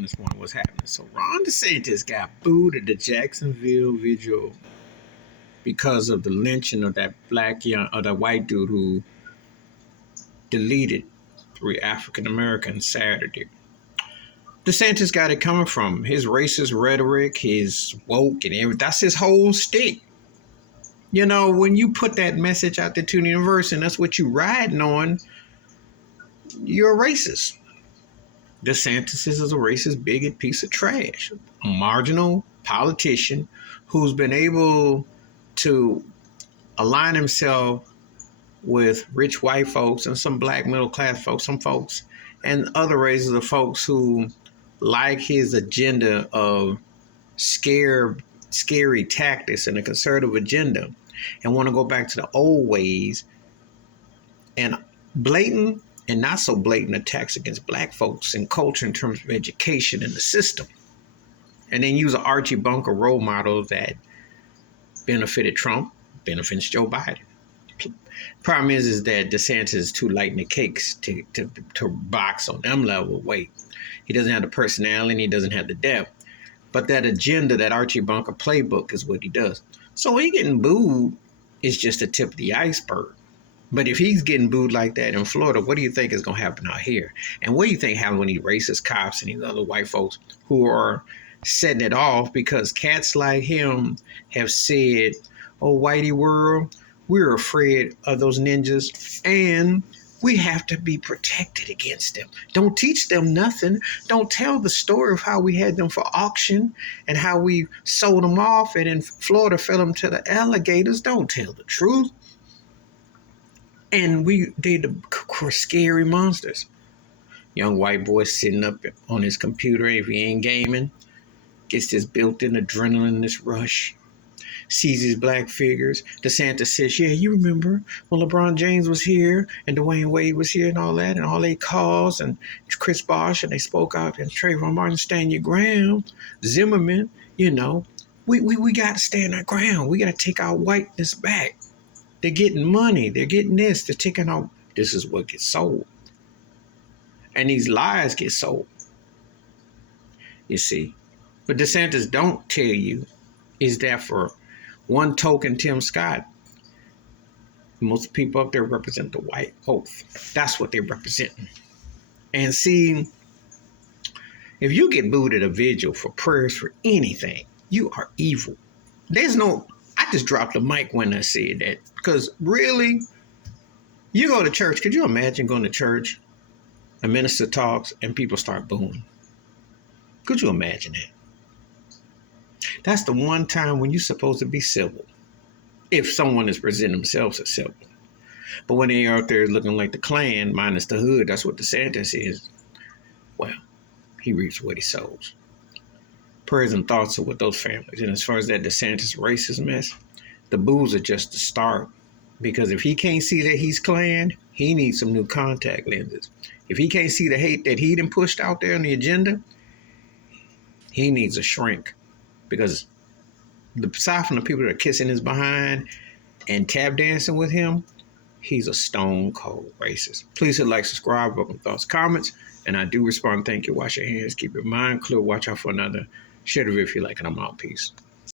This morning, what's happening? So Ron DeSantis got booed at the Jacksonville vigil because of the lynching of that that white dude who deleted 3 African Americans Saturday. DeSantis got it coming from his racist rhetoric, his woke and everything. That's his whole stick. You know, when you put that message out there to the universe and that's what you riding on, you're a racist. DeSantis is a racist, bigot piece of trash, a marginal politician who's been able to align himself with rich white folks and some black middle class folks, some folks, and other races of folks who like his agenda of scary tactics and a conservative agenda and want to go back to the old ways and blatant and not so blatant attacks against black folks and culture in terms of education and the system. And then use an Archie Bunker role model that benefited Trump, benefits Joe Biden. Problem is that DeSantis is too light in the cakes to box on them level of weight. He doesn't have the personality and he doesn't have the depth. But that agenda, that Archie Bunker playbook is what he does. So when he getting booed, it's just the tip of the iceberg. But if he's getting booed like that in Florida, what do you think is going to happen out here? And what do you think happens when these racist cops and these other white folks who are setting it off because cats like him have said, oh, whitey world, we're afraid of those ninjas and we have to be protected against them. Don't teach them nothing. Don't tell the story of how we had them for auction and how we sold them off and in Florida fell them to the alligators. Don't tell the truth. And they the scary monsters. Young white boy sitting up on his computer, if he ain't gaming, gets this built-in adrenaline, this rush, sees these black figures. DeSantis says, yeah, you remember when LeBron James was here and Dwayne Wade was here and all that, and all they calls and Chris Bosh, and they spoke out and Trayvon Martin, stand your ground. Zimmerman, you know, we got to stand our ground. We got to take our whiteness back. They're getting money. They're getting this. They're taking out. This is what gets sold. And these lies get sold. You see. But DeSantis don't tell you is that for one token Tim Scott, most people up there represent the white oath. That's what they're representing. And see, if you get booed at a vigil for prayers for anything, you are evil. I just dropped the mic when I said that. Because really, you go to church. Could you imagine going to church, a minister talks, and people start booing? Could you imagine that? That's the one time when you're supposed to be civil. If someone is presenting themselves as civil. But when they're out there looking like the Klan, minus the hood, that's what DeSantis is. Well, he reaps what he sows. Prayers and thoughts are with those families. And as far as that DeSantis racist mess, the boos are just the start. Because if he can't see that he's Klan, he needs some new contact lenses. If he can't see the hate that he done pushed out there on the agenda, he needs a shrink. Because aside from the people that are kissing his behind and tap dancing with him, he's a stone cold racist. Please hit like, subscribe, welcome thoughts, comments. And I do respond. Thank you. Wash your hands. Keep your mind clear. Watch out for another. Share the video if you like it. I'm out. Peace.